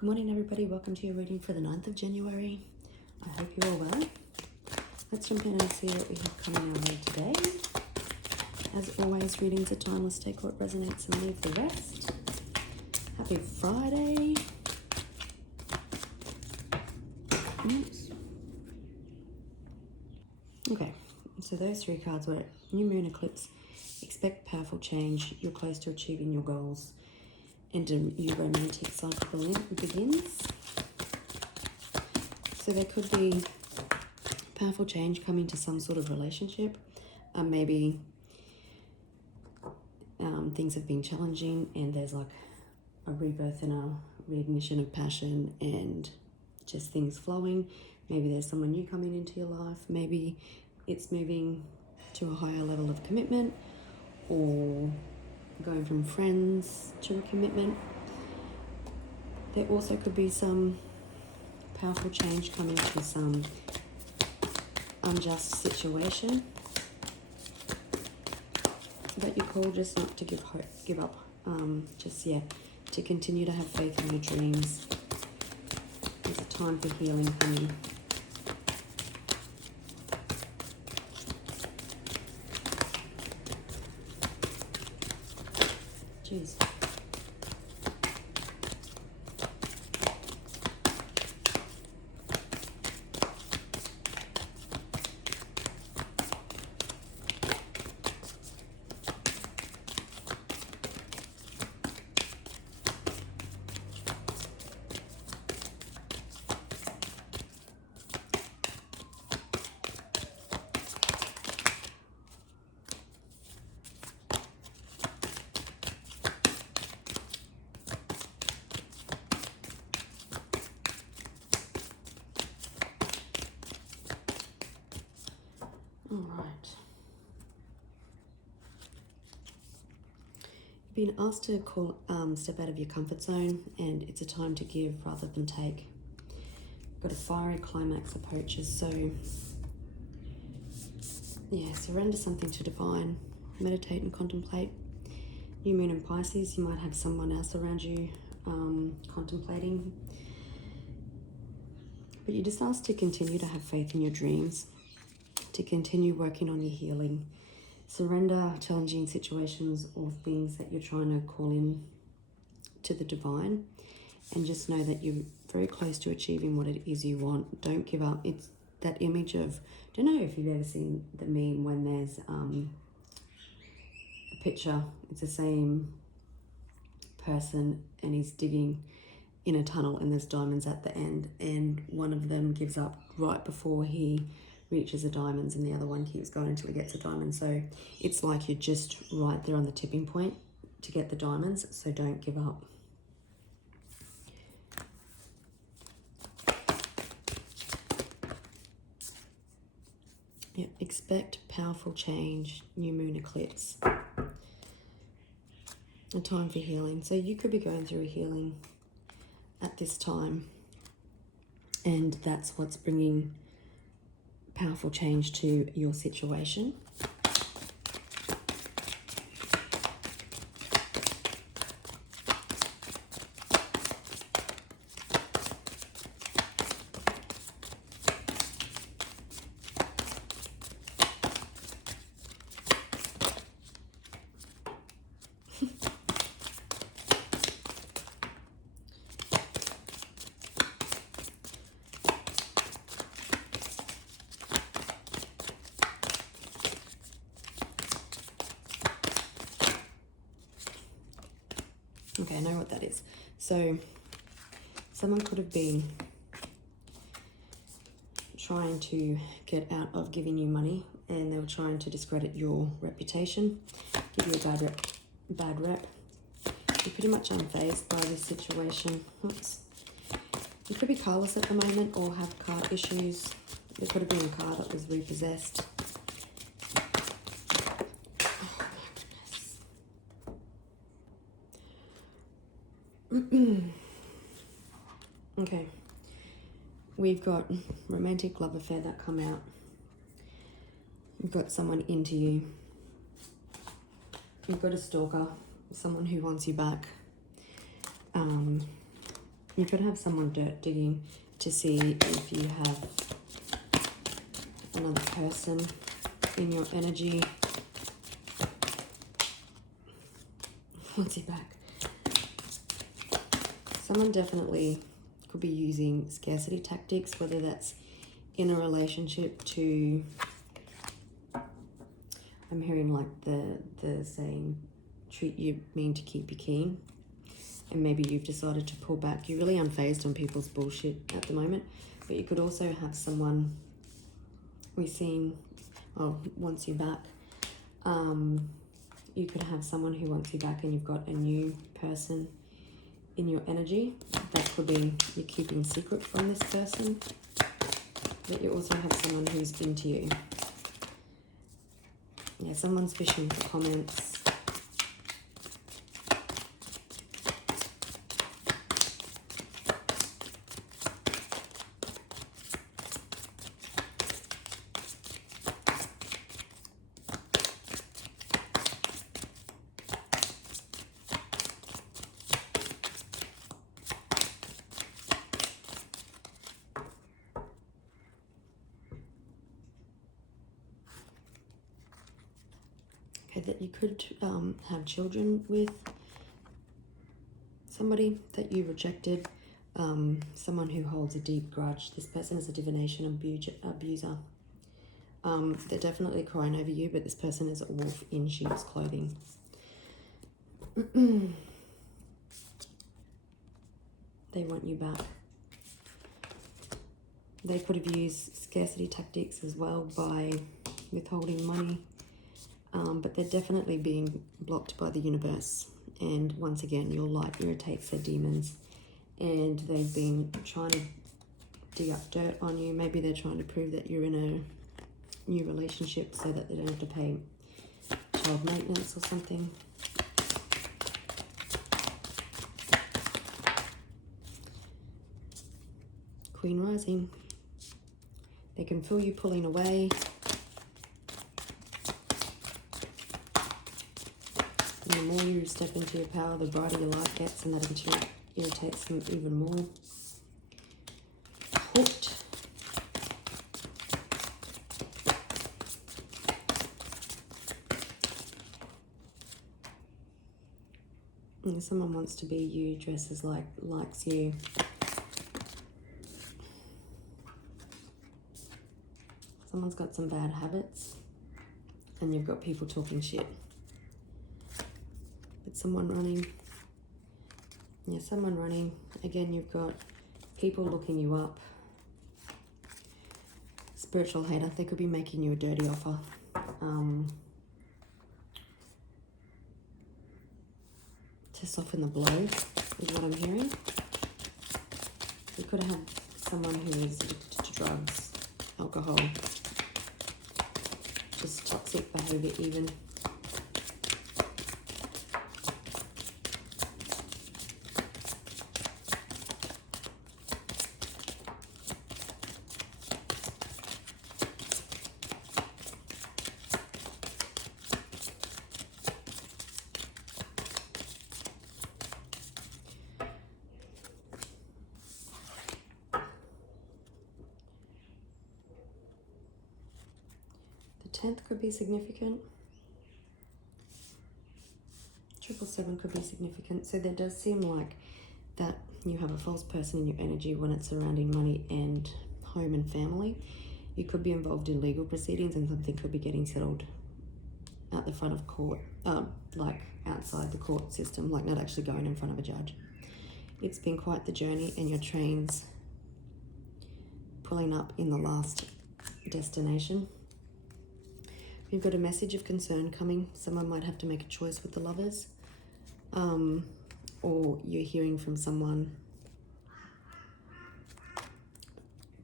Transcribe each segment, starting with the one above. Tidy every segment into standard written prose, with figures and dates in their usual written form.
Good morning, everybody. Welcome to your reading for the 9th of January. I hope you're all well. Let's jump in and see what we have coming our way today. As always, readings are timeless. Take what resonates and leave the rest. Happy Friday. Oops. Okay, so those three cards were new moon eclipse. Expect powerful change. You're close to achieving your goals. And a new romantic cycle begins. So there could be powerful change coming to some sort of relationship. Maybe things have been challenging and there's like a rebirth and a reignition of passion and just things flowing. Maybe there's someone new coming into your life. Maybe it's moving to a higher level of commitment, or going from friends to a commitment. There also could be some powerful change coming to some unjust situation that you call, just not to give up, to continue to have faith in your dreams. There's a time for healing coming. Jeez. All right. You've been asked to step out of your comfort zone, and it's a time to give rather than take. Got a fiery climax approaches, so yeah, surrender something to divine, meditate and contemplate. New moon in Pisces, you might have someone else around you contemplating, but you're just asked to continue to have faith in your dreams, to continue working on your healing. Surrender challenging situations or things that you're trying to call in to the divine, and just know that you're very close to achieving what it is you want. Don't give up. It's that image of, I don't know if you've ever seen the meme when there's a picture, it's the same person and he's digging in a tunnel and there's diamonds at the end, and one of them gives up right before he reaches the diamonds and the other one keeps going until he gets a diamond. So it's like you're just right there on the tipping point to get the diamonds, so don't give up. Yeah, expect powerful change, new moon eclipse. A time for healing. So you could be going through a healing at this time, and that's what's bringing powerful change to your situation. Okay, I know what that is. So someone could have been trying to get out of giving you money, and they were trying to discredit your reputation, give you a bad rep. You're pretty much unfazed by this situation. Oops. You could be carless at the moment or have car issues. There could have been a car that was repossessed. Okay, we've got romantic love affair that come out. You've got someone into you. You've got a stalker, someone who wants you back. You could have someone dirt digging to see if you have another person in your energy. What's he back? Someone definitely could be using scarcity tactics, whether that's in a relationship to, I'm hearing like the saying, treat you mean to keep you keen. And maybe you've decided to pull back. You're really unfazed on people's bullshit at the moment. But you could also have someone wants you back. You could have someone who wants you back and you've got a new person in your energy. That could be you're keeping secret from this person. But you also have someone who's into you. Yeah, someone's fishing for comments. Okay, that you could have children with somebody that you rejected, someone who holds a deep grudge. This person is a divination abuser. They're definitely crying over you, but this person is a wolf in sheep's clothing. They want you back. They could have used scarcity tactics as well by withholding money. But they're definitely being blocked by the universe. And once again, your light irritates their demons. And they've been trying to dig up dirt on you. Maybe they're trying to prove that you're in a new relationship so that they don't have to pay child maintenance or something. Queen rising. They can feel you pulling away. And the more you step into your power, the brighter your light gets, and that irritates them even more. Hooked. And someone wants to be you, dresses likes you. Someone's got some bad habits, and you've got people talking shit. But someone running. Yeah, someone running. Again, you've got people looking you up. Spiritual hater. They could be making you a dirty offer. To soften the blow is what I'm hearing. You could have someone who is addicted to drugs, alcohol, just toxic behavior even. The 10th could be significant. 777 could be significant. So there does seem like that you have a false person in your energy when it's surrounding money and home and family. You could be involved in legal proceedings and something could be getting settled at the front of court, like outside the court system, like not actually going in front of a judge. It's been quite the journey, and your train's pulling up in the last destination. You've got a message of concern coming. Someone might have to make a choice with the lovers, or you're hearing from someone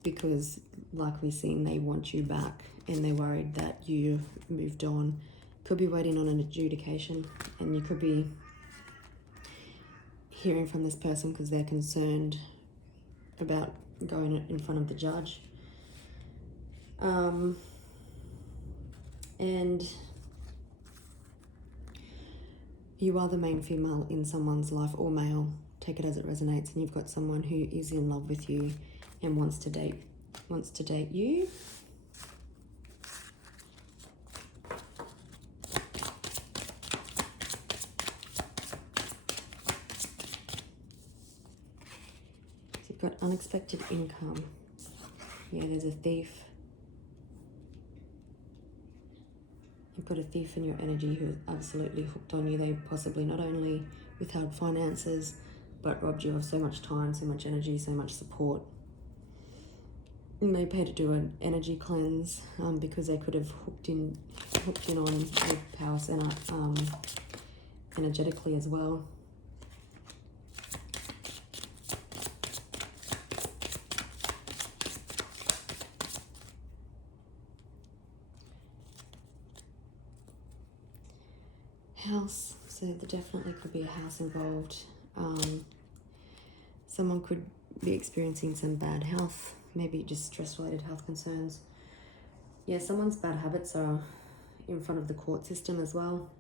because, like we've seen, they want you back and they're worried that you've moved on. Could be waiting on an adjudication, and you could be hearing from this person because they're concerned about going in front of the judge. And you are the main female in someone's life, or male, take it as it resonates. And you've got someone who is in love with you and wants to date you. So you've got unexpected income. Yeah, there's a thief. You've got a thief in your energy who is absolutely hooked on you. They possibly not only withheld finances, but robbed you of so much time, so much energy, so much support. You may pay to do an energy cleanse because they could have hooked in on a power center energetically as well. House, so there definitely could be a house involved. Someone could be experiencing some bad health, maybe just stress-related health concerns. Yeah, someone's bad habits are in front of the court system as well.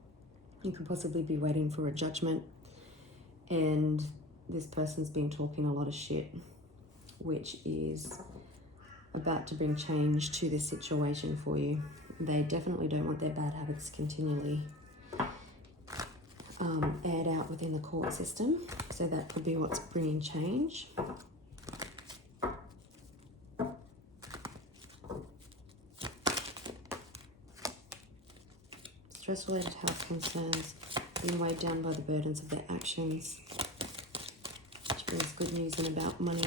You could possibly be waiting for a judgment, and this person's been talking a lot of shit, which is about to bring change to this situation for you. They definitely don't want their bad habits continually aired out within the court system, so that could be what's bringing change. Stress-related health concerns, being weighed down by the burdens of their actions, which brings good news and about money.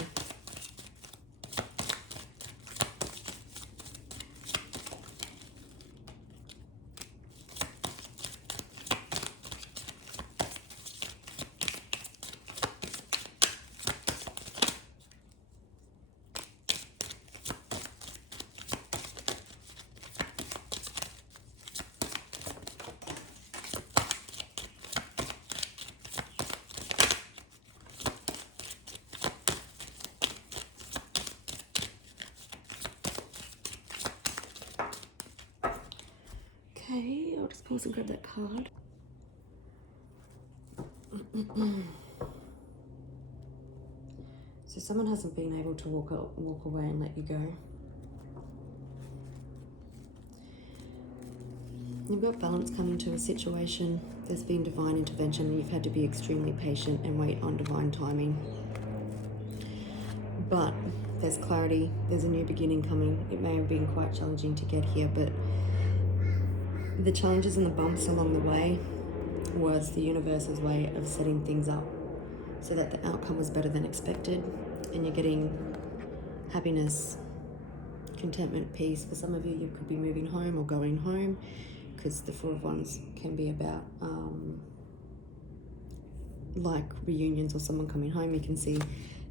Okay, I'll just pause and grab that card. So someone hasn't been able to walk away and let you go. You've got balance coming to a situation. There's been divine intervention and you've had to be extremely patient and wait on divine timing. But there's clarity, there's a new beginning coming. It may have been quite challenging to get here, but the challenges and the bumps along the way was the universe's way of setting things up so that the outcome was better than expected, and you're getting happiness, contentment, peace. For some of you, you could be moving home or going home, because the Four of Wands can be about like reunions or someone coming home. You can see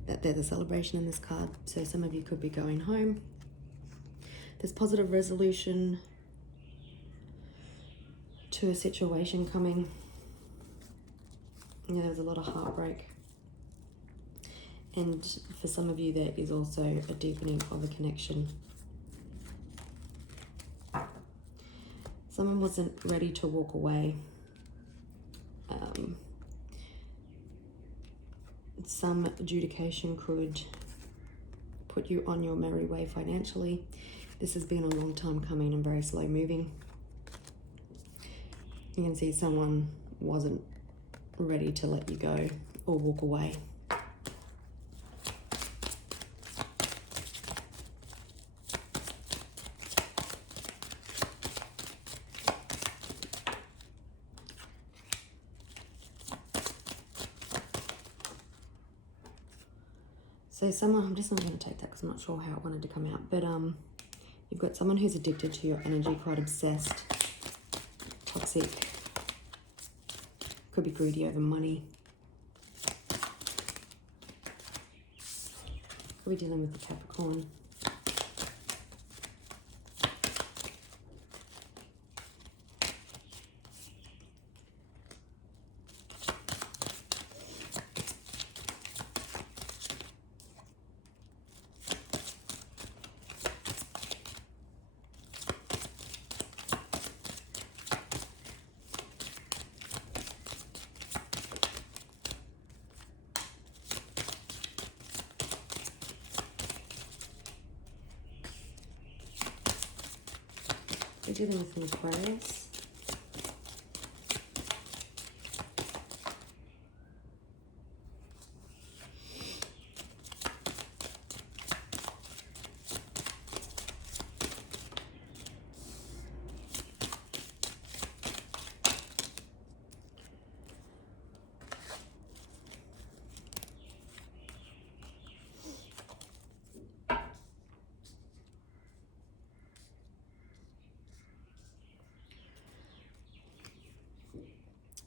that there's a celebration in this card, so some of you could be going home. There's positive resolution to a situation coming. Yeah, there's a lot of heartbreak. And for some of you, there is also a deepening of a connection. Someone wasn't ready to walk away. Some adjudication could put you on your merry way financially. This has been a long time coming and very slow moving. You can see someone wasn't ready to let you go or walk away. So someone, I'm just not going to take that because I'm not sure how it wanted to come out, but you've got someone who's addicted to your energy, quite obsessed, toxic, could be greedy over money. Could be dealing with the Capricorn. dealing with an Aquarius.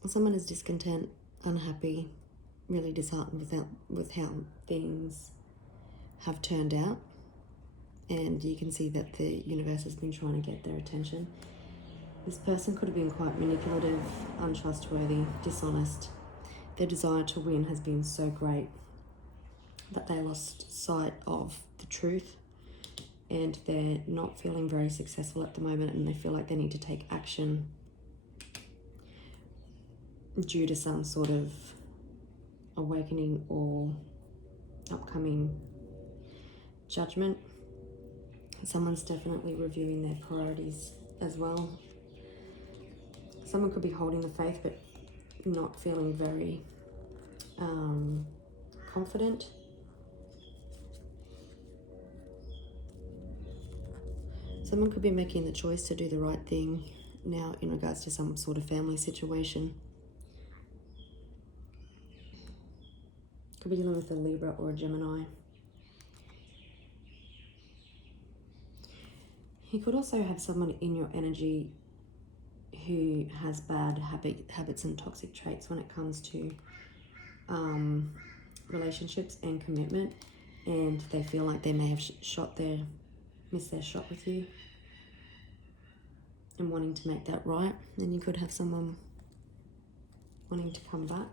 Someone is discontent, unhappy, really disheartened with how things have turned out. And you can see that the universe has been trying to get their attention. This person could have been quite manipulative, untrustworthy, dishonest. Their desire to win has been so great that they lost sight of the truth, and they're not feeling very successful at the moment, and they feel like they need to take action due to some sort of awakening or upcoming judgment. Someone's definitely reviewing their priorities as well. Someone could be holding the faith but not feeling very confident. Someone could be making the choice to do the right thing now in regards to some sort of family situation. Could be dealing with a Libra or a Gemini. You could also have someone in your energy who has bad habits and toxic traits when it comes to relationships and commitment, and they feel like they may have missed their shot with you and wanting to make that right. Then you could have someone wanting to come back.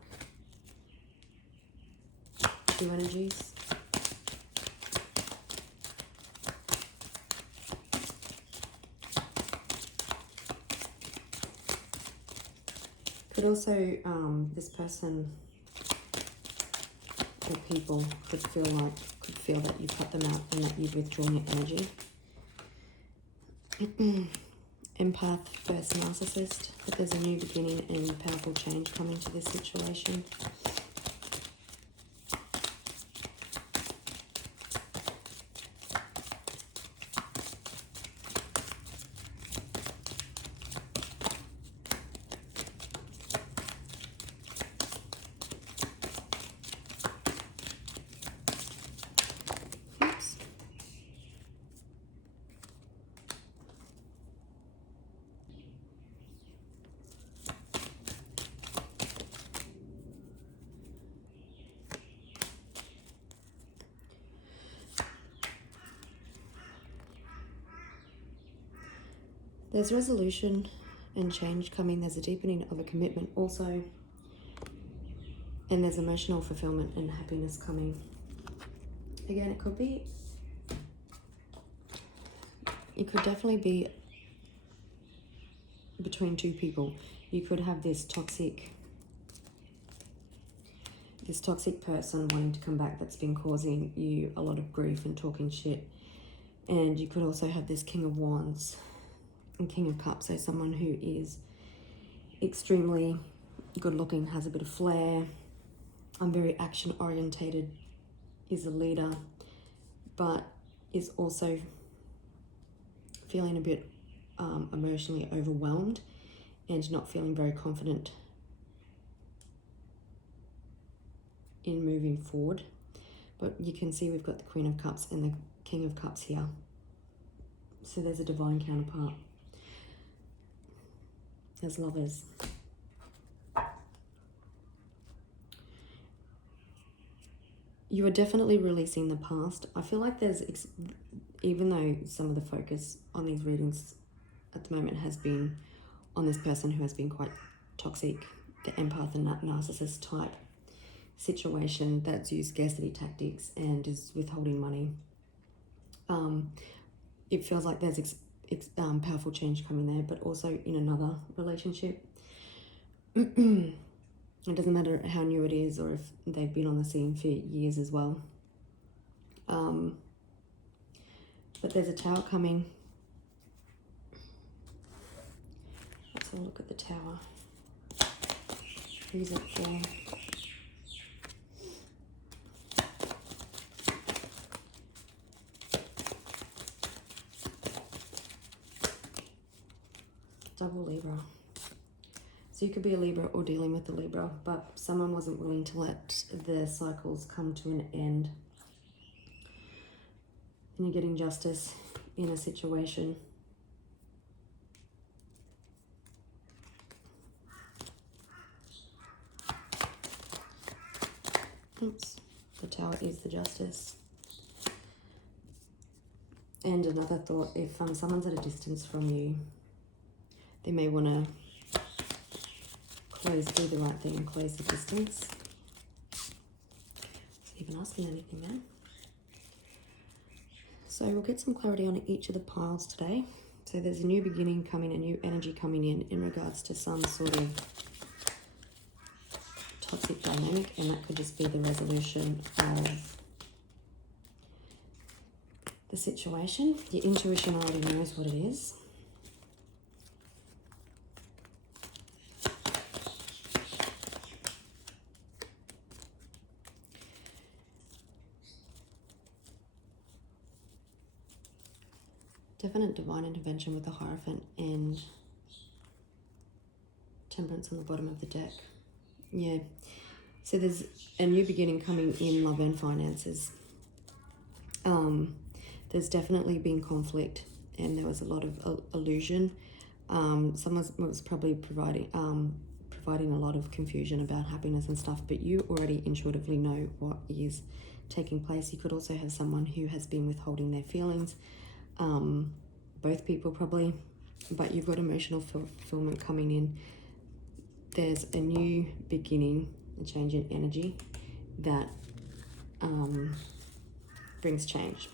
Two energies. Could also, this person or people could feel that you cut them out and that you've withdrawn your energy. Empath versus narcissist, but there's a new beginning and powerful change coming to this situation. There's resolution and change coming. There's a deepening of a commitment also. And there's emotional fulfillment and happiness coming. Again, it could definitely be between two people. You could have this toxic person wanting to come back that's been causing you a lot of grief and talking shit. And you could also have this King of Wands and King of Cups, so someone who is extremely good looking, has a bit of flair, very action orientated, is a leader, but is also feeling a bit emotionally overwhelmed and not feeling very confident in moving forward. But you can see we've got the Queen of Cups and the King of Cups here, so there's a divine counterpart. As lovers. You are definitely releasing the past. I feel like there's, even though some of the focus on these readings at the moment has been on this person who has been quite toxic, the empath and narcissist type situation that's used scarcity tactics and is withholding money. It feels like there's powerful change coming there, but also in another relationship. It doesn't matter how new it is or if they've been on the scene for years as well. But there's a Tower coming. So look at the Tower. Who's it for? Double Libra. So you could be a Libra or dealing with a Libra, but someone wasn't willing to let their cycles come to an end. And you're getting justice in a situation. Oops, the Tower is the Justice. And another thought, if someone's at a distance from you, they may want to do the right thing and close the distance. Is he even asking anything there? So we'll get some clarity on each of the piles today. So there's a new beginning coming, a new energy coming in regards to some sort of toxic dynamic, and that could just be the resolution of the situation. Your intuition already knows what it is. Definite divine intervention with the Hierophant and Temperance on the bottom of the deck. Yeah. So there's a new beginning coming in love and finances. There's definitely been conflict and there was a lot of illusion. Someone was probably providing a lot of confusion about happiness and stuff, but you already intuitively know what is taking place. You could also have someone who has been withholding their feelings. Both people probably, but you've got emotional fulfillment coming in. There's a new beginning, a change in energy that brings change.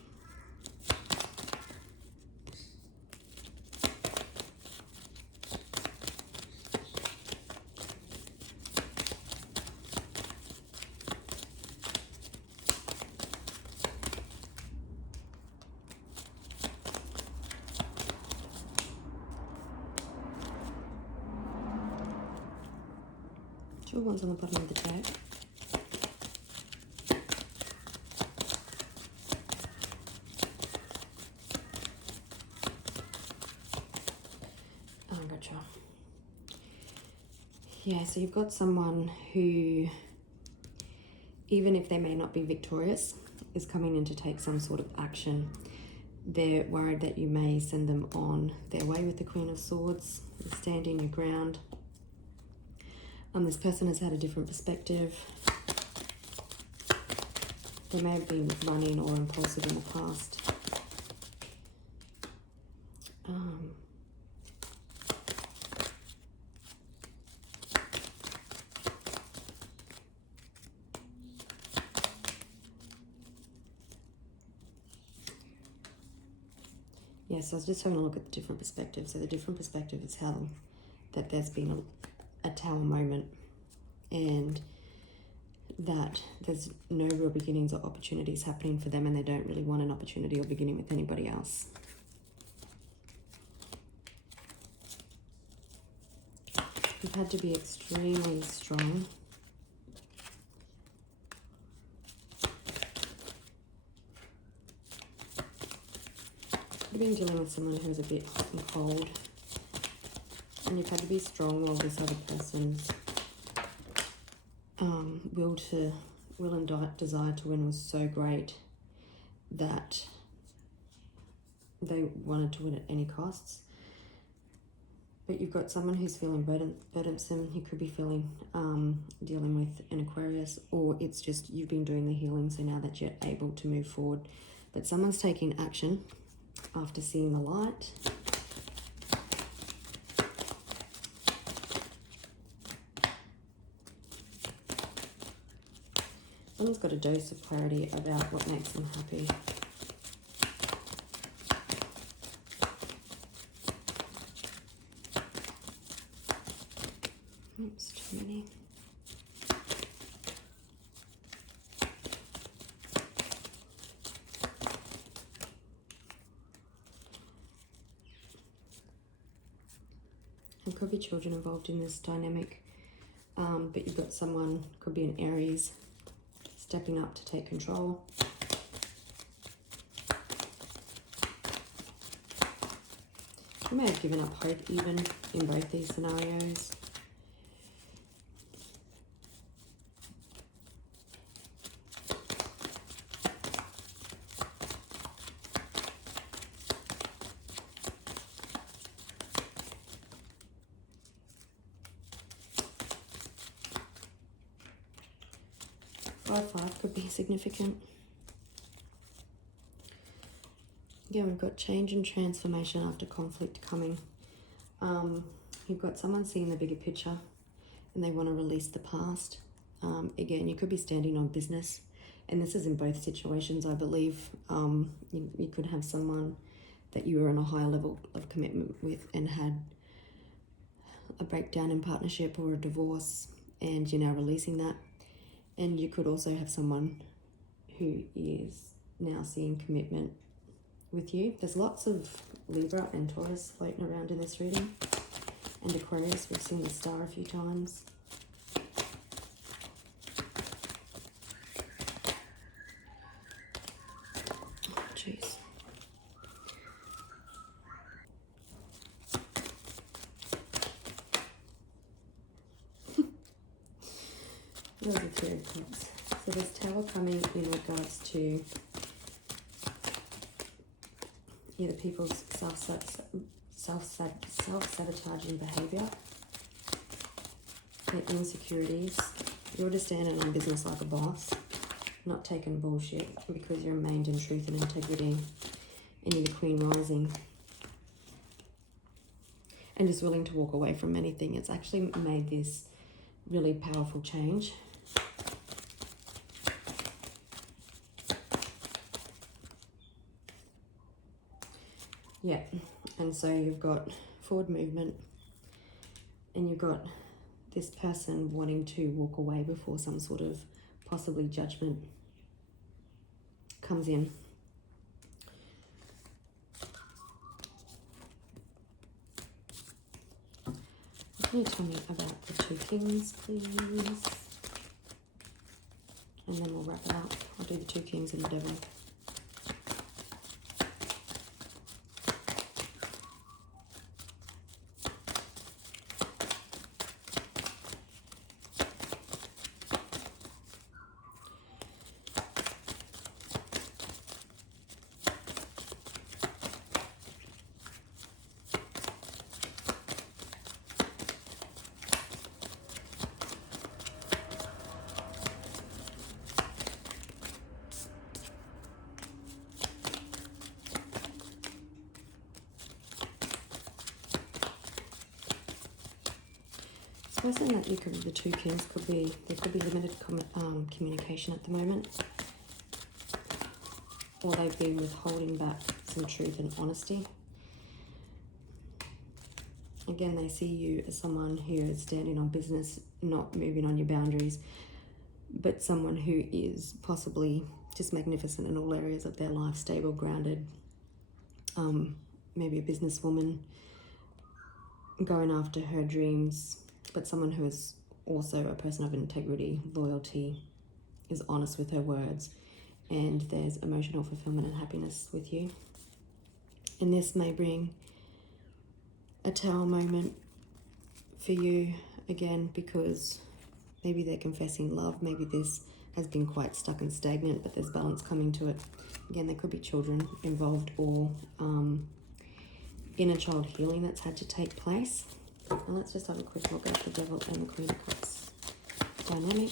Two ones on the bottom of the deck. Oh, gotcha. Yeah, so you've got someone who, even if they may not be victorious, is coming in to take some sort of action. They're worried that you may send them on their way with the Queen of Swords, standing your ground. This person has had a different perspective. They may have been running or impulsive in the past. Yes, I was just having a look at the different perspectives. So the different perspective is how that there's been a Tower moment and that there's no real beginnings or opportunities happening for them and they don't really want an opportunity or beginning with anybody else. You've had to be extremely strong. You've been dealing with someone who's a bit hot and cold. And you've had to be strong while this other person's will and desire to win was so great that they wanted to win at any costs. But you've got someone who's feeling burdensome. You could be feeling dealing with an Aquarius, or it's just you've been doing the healing, so now that you're able to move forward. But someone's taking action after seeing the light. Someone's got a dose of clarity about what makes them happy. Oops, too many. And could be children involved in this dynamic, but you've got someone, could be an Aries, stepping up to take control. You may have given up hope even in both these scenarios. Five could be significant. Yeah, we've got change and transformation after conflict coming. You've got someone seeing the bigger picture and they want to release the past. Again, you could be standing on business, and this is in both situations, I believe. You could have someone that you were on a higher level of commitment with and had a breakdown in partnership or a divorce, and you're now releasing that. And you could also have someone who is now seeing commitment with you. There's lots of Libra and Taurus floating around in this reading. And Aquarius, we've seen the star a few times. Jeez. There's a Two of Cups. So there's Tower coming in regards to either people's self-sabotaging behaviour, their insecurities. You're just standing on business like a boss, not taking bullshit because you're remained in truth and integrity, and you're the Queen rising. And just willing to walk away from anything. It's actually made this really powerful change. Yeah, and so you've got forward movement, and you've got this person wanting to walk away before some sort of possibly judgment comes in. Can you tell me about the Two Kings, please? And then we'll wrap it up. I'll do the Two Kings and the Devil. The person that you could, the Two Kings, could be, there could be limited communication at the moment, or they've been withholding back some truth and honesty. Again, they see you as someone who is standing on business, not moving on your boundaries, but someone who is possibly just magnificent in all areas of their life, stable, grounded, maybe a businesswoman going after her dreams, but someone who is also a person of integrity, loyalty, is honest with her words, and there's emotional fulfillment and happiness with you. And this may bring a Tower moment for you again, because maybe they're confessing love, maybe this has been quite stuck and stagnant, but there's balance coming to it. Again, there could be children involved, or inner child healing that's had to take place. And let's just have a quick look at the Devil and the Queen of Cups dynamic.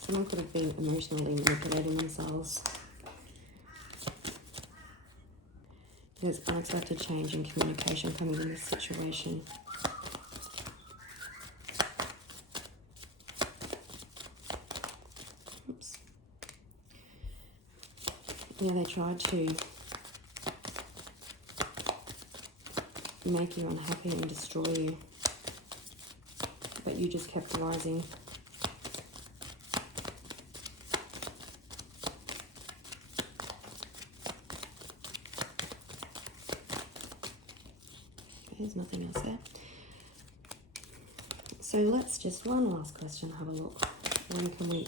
Someone could have been emotionally manipulating themselves. There's unexpected change in communication coming in this situation. Oops. Yeah, they tried to make you unhappy and destroy you. But you just kept rising. There's nothing else there. So let's just, one last question, have a look. When can we,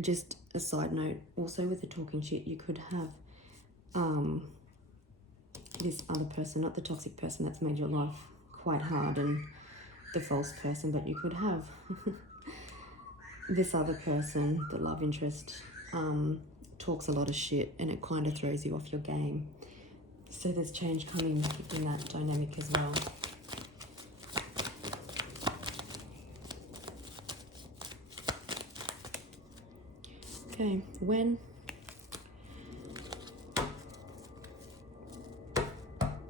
just a side note, also with the talking shit, you could have this other person, not the toxic person that's made your life quite hard and the false person, but you could have this other person, the love interest, talks a lot of shit and it kind of throws you off your game. So there's change coming in that dynamic as well. Okay, when?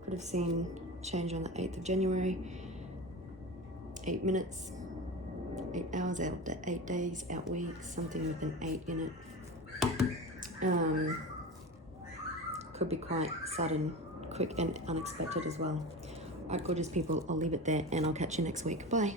Could have seen change on the 8th of January. 8 minutes, 8 hours, 8 days, 8 weeks, something with an 8 in it. Could be quite sudden, quick and unexpected as well. Alright, gorgeous people, I'll leave it there and I'll catch you next week. Bye.